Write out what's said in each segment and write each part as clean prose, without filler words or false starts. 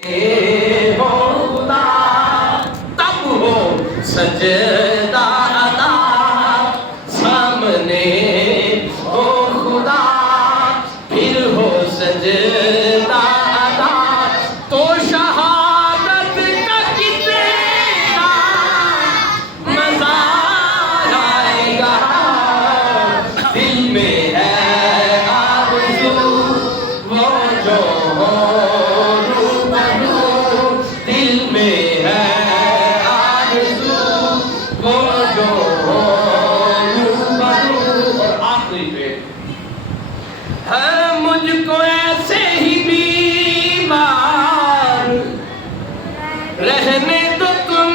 ہو خدا تب ہو سجدہ ادا سامنے ہو خدا پھر ہو سجدہ ادا تو شہادت کا کتنا مزہ آئے گا دل میں ہے آرزو وہ جو ہو مجھ کو ایسے ہی بیمار رہنے دو تم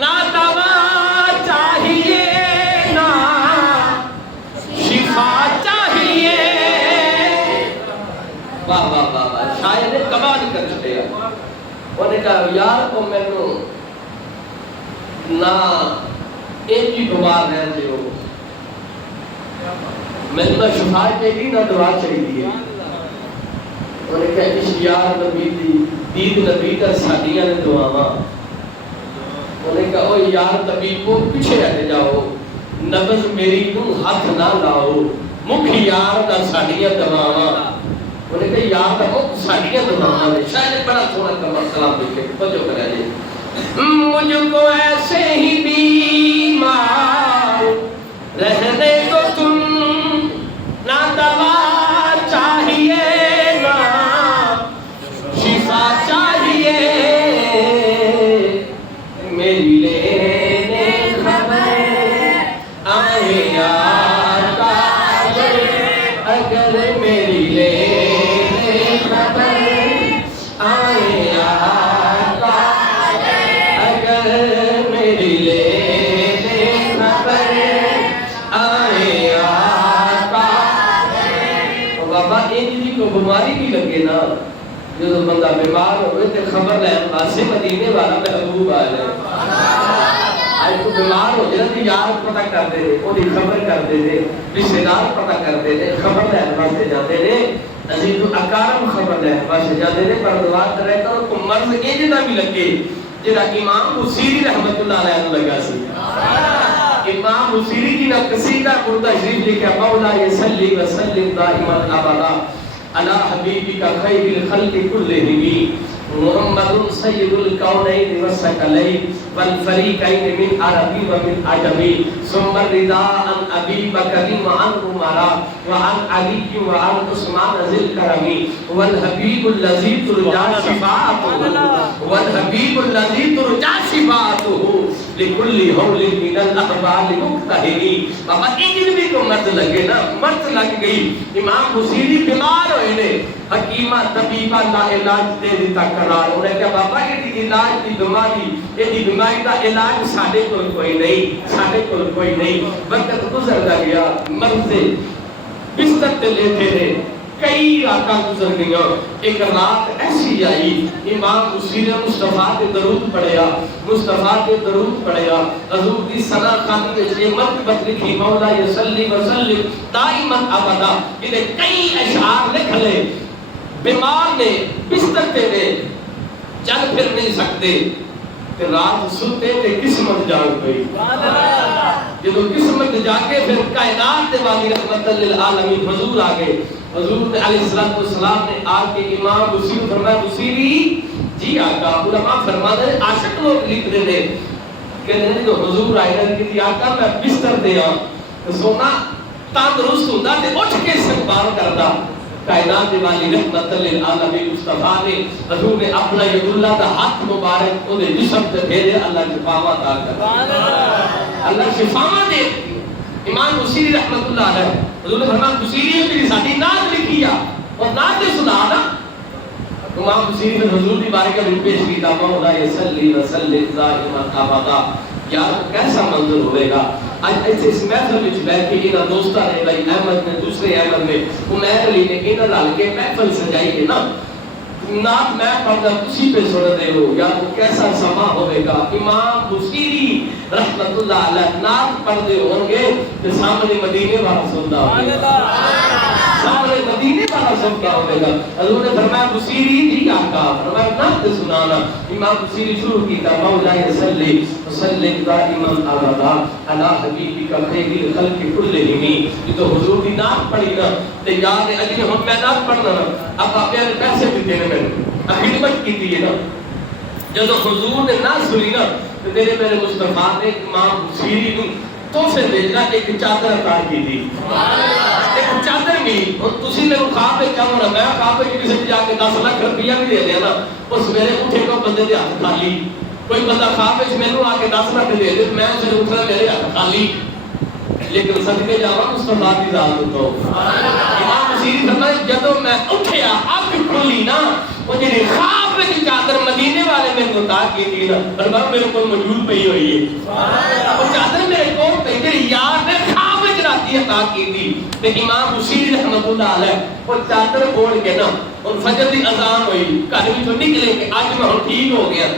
نہ دوا چاہیے نہ شفا چاہیے. واہ واہ واہ واہ شاعر نے کمال کر دیا. انہوں نے کہا یار کو مینوں نہ ایک ہی بیمار رہتے ہو میں نہ شفا چاہیے نہ دعا چاہیے. انہوں نے کہا اشیار نبی دی دید نبی دا سادیاں نے دعاواں. انہوں نے کہا او یار طبیب کو پیچھے رہتے جاؤ نبض میری نو ہاتھ نہ لاؤ مکھ یار دا سادیاں دعاواں. انہوں نے کہا یار دا مکھ سادیاں دعاواں نے شاید بڑا سونا کمال کلام لکھے توجہ کرے جی. مجھ کو ایسے ہی بیمار رہنے دو تم نہ دوا چاہیے نہ شفا چاہیے میری لینے خبر آئے آقا اگر میری لینے خبر آئے آقا اگر میری لینے خبر آئے آقا. بابا انجی کو بیماری بھی لگے نا جو بندہ بیمار ہوئے تے خبر لے واسے مدینے والا محبوب آ جائے. آج کو بیمار ہو جائے تو یار پتہ کرتے تھے وہ خبر کرتے تھے رشتے دار پتہ کرتے تھے خبر لے واسے جاتے تھے عزیز اکارم خبر لے واسے جاتے تھے. پر دعا کرے کرو تو مرض انج دا بھی لگے جڑا امام حسیری رحمت اللہ علیہ لگا سی. امام حسیری کی نے قصیدہ قرطہ شریف لکھا مولا یصلی وسلم دائما ابدا علی حبیبک خیر الخلق کلہم محمد سید الکونین والثقلین والفریقین من عربی ومن عجمی ثم الرضا عن ابی بکر وعن عمر وعن علی وعن عثمان ذی الکرم والحبیب الذی ترجا شفاعته والحبیب الذی ترجا شفاعته لکل حول من الاحوال مقتحمی. بابا انجن بھی کو مرض لگے نا مرض لگ گئی. امام حسیری بیمار ہوئے نے حکیمہ طبیبہ لا علاج دے دیتا قرار. انہیں کہا بابا یہ علاج دی بیماری دا علاج ساڑھے کوئی نہیں. وقت گزر گیا مرض بستر تے لیتے رہے کئی راتاں گزر گئیں. ایک رات ایسی آئی امام حسین مصطفیٰ تے درود پڑھیا حضور دی ثنا خانی وچ یہ مرتبت لکھی مولا یصلی وسلم دائما ابدا. یہ کئی اشعار لکھ لے. بیمار نے بستر تے نے چل پھر نہیں سکتے تے رات سوتے تے قسمت جاگ گئی. جدو قسمت جاگے پھر کائنات دے والی رحمت للعالمین حضور آگے. حضور علیہ السلام نے آ کے امام حسین فرمایا حسیری جی آقا. علماء فرماتے ہیں عاشق لوگ لکھ رہے ہیں کہ جو حضور آئے ہیں کہ آقا میں بستر دے تو سونا تندرست ہوندا تے اٹھ کے استقبال کردا. کائنات والی رحمت للعالمین مصطفیٰ نے حضور نے اپنا ید اللہ دا ہاتھ مبارک اودے جسم تے پھیرے اللہ شفاواں عطا کر اللہ شفاواں دے. امام حسین رحمت اللہ علیہ حضور نے فرمایا حسین میری ساڈی نعت لکھی اور نعت سنا نا. امام حسین نے حضور دی بارگاہ میں پیش کیتا مولا یصلی وسلم دائما ابدا. یار کیسا منظر ہوئے گا آج ایسے اس محفل وچ بیٹھ کے انہاں دوستاں نے بھائی احمد نے دوسرے احمد نے عمیر علی نے انہاں نال کے محفل سجائی ہے نا نعت میں پڑھدا تسی پہ سن رہے ہو یار وہ کیسا سما ہوئے گا. امام حسیری رحمت اللہ علیہ نعت پڑھتے ہوں گے کہ سامنے مدینے والا سندا ہوگا. سامنے مدینے سارا سب کا ہوئے گا. حضور نے فرمایا بصیری جی آقا, فرمایا نعت سنانا. امام بصیری شروع کی تھا مولاي صلی وسلم دائما ابدا علی حبیبک خیر الخلق کلہم. یہ تو حضور کی نعت پڑھی نا تے یاد اجی ہن میں نعت پڑھنا نا. اب آپ نے پیسے دیتے نے میں خدمت کی تھی نا. جب حضور نے نعت سنی نا تو میرے مصطفیٰ نے امام بصیری کو تو سے بھیجنا ایک چادر عطا کی تھی. ایک چادر بھی تسی میرے خواب میں کیا ہونا, میں خواب میں کسی جا کے 10 لاکھ روپیہ بھی دے دیا نا, اس میرے اٹھے کو بندے دے ہاتھ خالی. کوئی بندہ خواب میں میں آ کے 10 لاکھ دے دے, میں اسے اٹھنا میرے ہاتھ خالی. لیکن صدقے جاوا مصطفیٰ کی ذات تو امام بصیری فرمائے جب میں اٹھیا اگ کھلی نا, وہ جی خواب میں کی چادر مدینے والے میں عطا کی تھی نا, فرمایا میرے کو موجود پئی ہوئی ہے. وہ چادر میرے کو میری یار نے خواب میں راتی عطا کی تھی. تے امام بصیری رحمۃ اللہ علیہ وہ چادر اوڑھ کے نا اور فجر دی اذان ہوئی گھر وچوں نکلے کہ اج میں ٹھیک ہو گیا.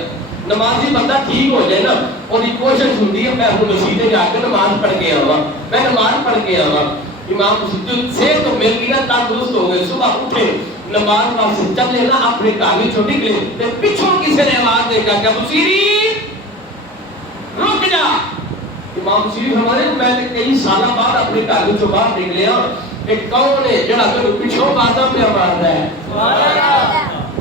نمازی بندہ ٹھیک ہو جائے نا اور کوشش ہوتی ہے میں ہوں مسجد جا کے نماز پڑھ کے آواں, میں نماز پڑھ کے آواں. امام بصیری سے تو مل گیا تندرست ہو گئے, صبح اٹھے نماز واسطے چلے نا اپنے گھر وچوں نکلے تے پیچھوں کسی نے آواز دے کہا کہ بصیری رک جا. امام بصیری ہمارے میں نے کئی سالہ بعد اپنے گھر وچوں باہر نکلیا, ایک کون ہے جڑا میرے پیچھوں باتاں پہ مار رہا ہے.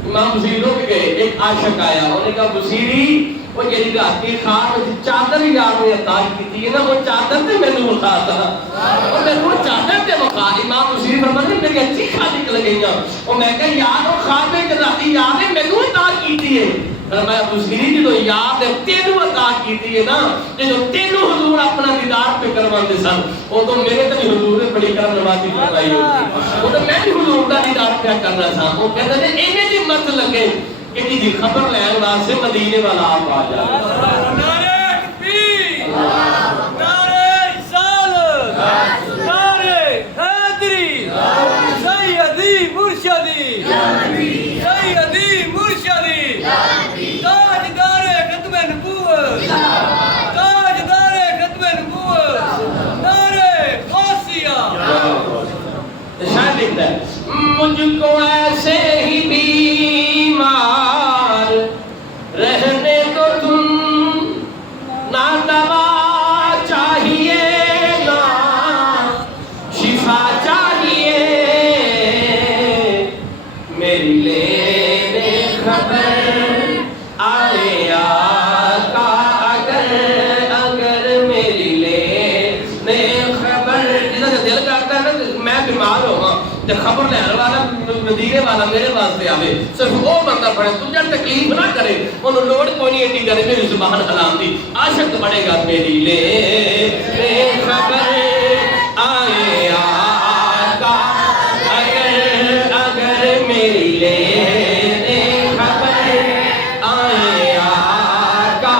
امام بصیری رک گئے, ایک عاشق آیا, انہوں نے کہا بصیری وہ جڑی رات کی خواب میں چادر یار نے عطا کی تھی نا, وہ چادر تے مینوں مخا تھا اور میں وہ چادر تے مخا. امام بصیری فرماتے میری اچھی کھا نکل گئیاں اور میں کہا یار وہ خواب میں رات یار نے مینوں عطا کی تھی ہے. فرمایا بصیری جدوں یار نے تینوں عطا کی تھی ہے نا, جدوں تینوں حضور اپنا دیدار پہ کرواندے سن وہ تو میرے تے حضور نے بڑی کرم نوازی فرمائی ہوتی, وہ تو میں بھی حضور دا دیدار پہ کرنا سا. وہ کہتے ہیں اینے دی مت لگے کہ جی خبر لین واسطے مدینے والا آپ آ جائے. نعرہ تکبیر, نعرہ رسالت, نعرہ حیدری, سیدی مرشدی, سیدی مرشدی, تاجدار ختم نبوت, تاجدار ختم نبوت, نعرہ غوثیہ. شاید لکھتا ہے مجھ کو ایسے ہی بیمار رہنے دو تم, نہ دوا چاہیے نہ شفا چاہیے, میری لینے خبر آئے آقا اگر میری لینے خبر. جیسا دل کرتا ہے نا میں بیمار ہوا تے خبر لینے والا مدینے والا میرے واسطے آوے, صرف وہ بندہ پڑھے تجھے تکلیف نہ کرے, انہوں لوڑ کوئی نہیں ایڈی کرے میری زبان حلام دی. عاشق بڑھے گا میری لے خبر آئے آقا اگر میری لے خبر آئے آقا,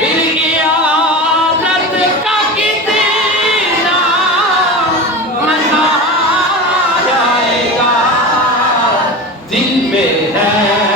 میری عادت کا کتنا مزہ آئے گا, دل میں ہے